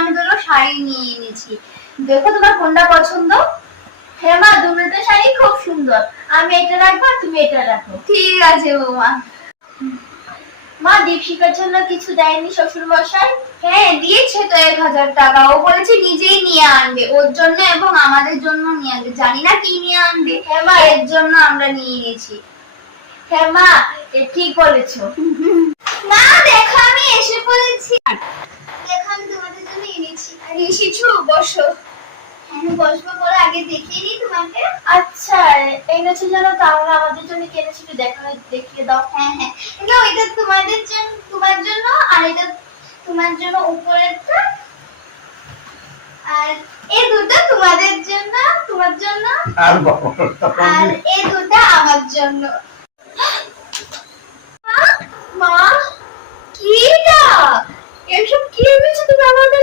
আমি দুটো শাড়ি নিয়ে এনেছি। দেখো তোমার কোনটা পছন্দ। হ্যাঁ মা, দুটো শাড়ি খুব সুন্দর। আমি এটা রাখবো, তুমি এটা রাখো। ঠিক আছে বৌমা। মা, দীপশিকার জন্য কিছু দেয়নি শ্বশুর মশাই? হ্যাঁ দিয়েছে তো 1000 টাকা। ও বলেছে নিজেই নিয়ে আনবে, ওর জন্য এবং আমাদের জন্য নিয়ে আনবে। জানি না কি নিয়ে আনবে। হ্যাঁ মা, এর জন্য আমরা নিয়ে গেছি। হ্যাঁ মা, ঠিক বলেছো। মা দেখো, আমি এসে পড়েছি। দেখো, আমি তোমাদের জন্য এনেছি। আর এসেছো, বসো। আমি বসবো বলে আগে দেখিয়ে নিই তোমাকে। আচ্ছা, এনেছো জানো, তাহলে আমাদের জন্য কি এনেছো একটু দেখিয়ে দাও। হ্যাঁ হ্যাঁ, এটা ওইটা তোমাদের জন্য, তোমার জন্য, আর এটা তোমার জন্য উপরেরটা, আর এই দুটো তোমাদের জন্য, তোমার জন্য, আর এই দুটো আমার জন্য। মা, কি এটা? এসব কি এনেছো তুমি আমাদের